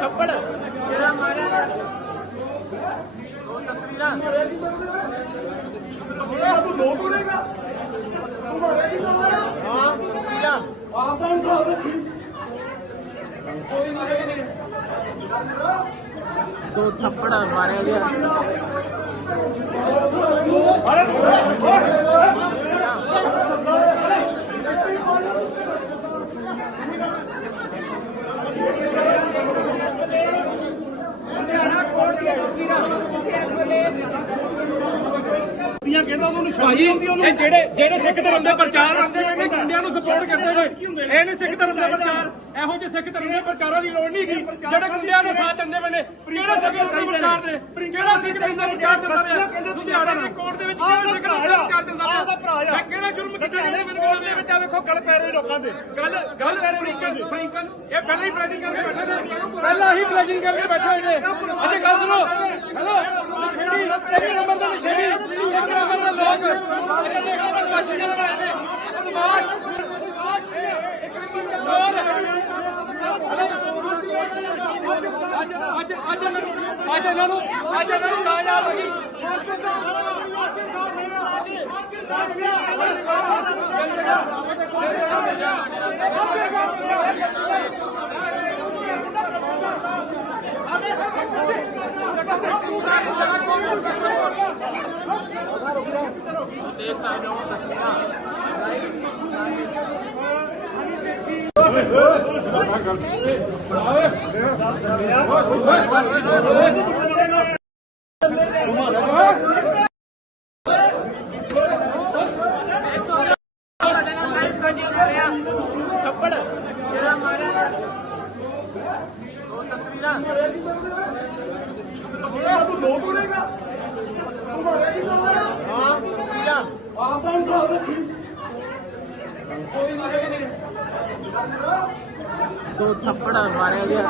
ਥੱਪੜ ਜਿਹੜਾ ਮਾਰਿਆ ਉਹ ਦੋ ਥੱਪੜ ਮਾਰਿਆ ਗਿਆ। ਉਹਨੂੰ ਹੁੰਦੀ ਉਹਨੂੰ ਇਹ ਜਿਹੜੇ ਜਿਹੜੇ ਸਿੱਖ ਧਰਮ ਦੇ ਪ੍ਰਚਾਰ ਕਰਦੇ ਨੇ ਗੁੰਡਿਆਂ ਨੂੰ ਸਪੋਰਟ ਕਰਦੇ ਨੇ। ਇਹ ਨਹੀਂ ਸਿੱਖ ਧਰਮ ਦਾ ਪ੍ਰਚਾਰ। ਇਹੋ ਜਿਹੇ ਸਿੱਖ ਧਰਮ ਦੇ ਪ੍ਰਚਾਰਾਂ ਦੀ ਲੋੜ ਨਹੀਂ ਹੈਗੀ। ਜਿਹੜੇ ਗੁੰਡਿਆਂ ਨੂੰ ਸਾਥ ਦਿੰਦੇ ਪਏ ਨੇ ਕਿਹੜਾ ਸਿੱਖ ਧਰਮ ਦਾ ਪ੍ਰਚਾਰ ਦੇ ਕਿਹੜਾ ਸਿੱਖ ਧਰਮ ਦਾ ਪ੍ਰਚਾਰ ਦਿੰਦਾ ਪਿਆ? ਲੁਧਿਆਣਾ ਦੀ ਕੋਰਟ ਦੇ ਵਿੱਚ ਕਿਹੜਾ ਸਿੱਖ ਧਰਮ ਦਾ ਪ੍ਰਚਾਰ ਦਿੰਦਾ ਆਹ ਦਾ ਭਰਾ ਪਿਆ ਆ ਕਿਹੜਾ ਜੁਰਮ ਕੀਤਾ ਕੋਲ ਬੋਲਦੇ ਦੇ ਵਿੱਚ ਆ ਵੇਖੋ ਗਲ ਪੈ ਰਹੇ ਲੋਕਾਂ ਦੇ। ਗੱਲ ਗੱਲ ਫਰੀਕਨ ਫਰੀਕਨ ਇਹ ਪਹਿਲਾਂ ਹੀ ਪਲੈਨਿੰਗ ਕਰਕੇ ਬੈਠੇ ਨੇ। ਪਹਿਲਾਂ ਹੀ ਪਲੈਨਿੰਗ ਕਰਕੇ ਬੈਠੇ ਹੋਏ ਨੇ। ਅੱਛਾ ਗੱਲ ਸੁਣੋ। ਹੈਲੋ। ਨੰਬਰ ਦਾ ਨਸ਼ੇੜੀ ਇਹਨਾਂ ਨੂੰ ਅੱਜ ਇਹਨਾਂ ਨੂੰ ਕਾਮਯਾਬ ਹੋ ਗਈ ਦੇਖ ਸਕਦੇ ਹੋ ਤਸਵੀਰਾਂ ਥੱਪੜ ਜਿਹੜਾ ਮਾਰਿਆ ਉਹ ਤਸਵੀਰਾਂ ਹਾਂ ਤਸਵੀਰਾਂ ਦੋ ਥੱਪੜ ਮਾਰਿਆ ਗਿਆ।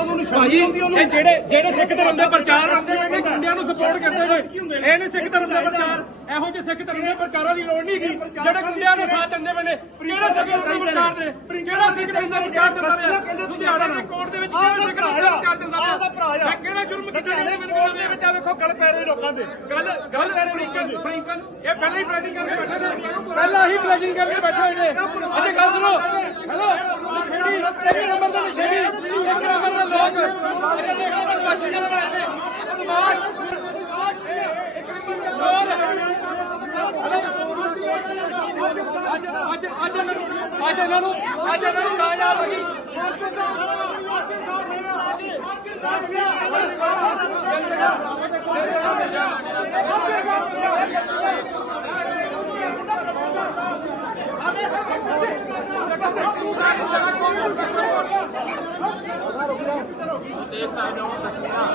ਉਹਨੂੰ ਨਿਸ਼ਾਨੀ ਹੁੰਦੀ ਉਹਨੂੰ। ਇਹ ਜਿਹੜੇ ਜਿਹੜੇ ਸਿੱਖ ਧਰਮ ਦੇ ਪ੍ਰਚਾਰ ਕਰਦੇ ਨੇ ਗੁੰਡਿਆਂ ਨੂੰ ਸਪੋਰਟ ਕਰਦੇ ਨੇ। ਇਹ ਨਹੀਂ ਸਿੱਖ ਧਰਮ ਦਾ ਪ੍ਰਚਾਰ। ਇਹੋ ਜਿਹੇ ਸਿੱਖ ਧਰਮ ਦੇ ਪ੍ਰਚਾਰਾਂ ਦੀ ਲੋੜ ਨਹੀਂ ਹੈਗੀ। ਜਿਹੜੇ ਗੁੰਡਿਆਂ ਨੂੰ। ਸਾਥ ਦਿੰਦੇ ਪਏ ਨੇ ਕਿਹੜਾ ਸਿੱਖ ਧਰਮ ਦਾ ਪ੍ਰਚਾਰ ਦੇ ਕਿਹੜਾ ਸਿੱਖ ਧਰਮ ਦਾ ਪ੍ਰਚਾਰ ਦਿੰਦਾ ਪਿਆ? ਲੁਧਿਆਣਾ ਦੀ ਕੋਰਟ ਦੇ ਵਿੱਚ ਕਿਹੜਾ ਸਿੱਖ ਧਰਮ ਦਾ ਪ੍ਰਚਾਰ ਦਿੰਦਾ ਪਿਆ? ਮੈਂ ਕਿਹੜਾ ਜੁਰਮ ਕੀਤਾ ਲੁਧਿਆਣੇ ਮੈਨੂੰ ਬੋਲਦੇ ਦੇ ਵਿੱਚ ਆ ਵੇਖੋ ਗਲ ਪੈ ਰਹੇ ਲੋਕਾਂ ਦੇ। ਗੱਲ ਗੱਲ ਫਰੀਕਨ ਫਰੀਕਨ ਇਹ ਪਹਿਲਾਂ ਹੀ ਪਲੈਨਿੰਗ ਕਰਕੇ ਬੈਠੇ ਨੇ। ਪਹਿਲਾਂ ਹੀ ਪਲੈਨਿੰਗ ਕਰਕੇ ਬੈਠੇ ਹੋਏ ਨੇ। ਅੱਛਾ ਗੱਲ ਸੁਣੋ। ਹੈਲੋ। ਨੰਬਰ ਦਾ ਨਸ਼ੇੜੀ ਇੱਕ ਨੰਬਰ ਦਾ ਲੋਕ ਅੱਛਾ ਦੇਖ ਲਓ ਬਦਮਾਸ਼ੀ ਕਰ ਰਹੇ ਨੇ ਬਦਮਾਸ਼ ਬਦਮਾਸ਼ ਇੱਕ ਨੰਬਰ ਦਾ ਚੋਰ ਅੱਜ ਅੱਜ ਅੱਜ ਇਹਨਾਂ ਨੂੰ ਅੱਜ ਇਹਨਾਂ ਨੂੰ ਅੱਜ ਇਹਨਾਂ ਨੂੰ ਕਾਮਯਾਬ ਹੋ ਗਈ ਦੇਖ ਸਕਦੇ ਹੋ ਤਸਵੀਰਾਂ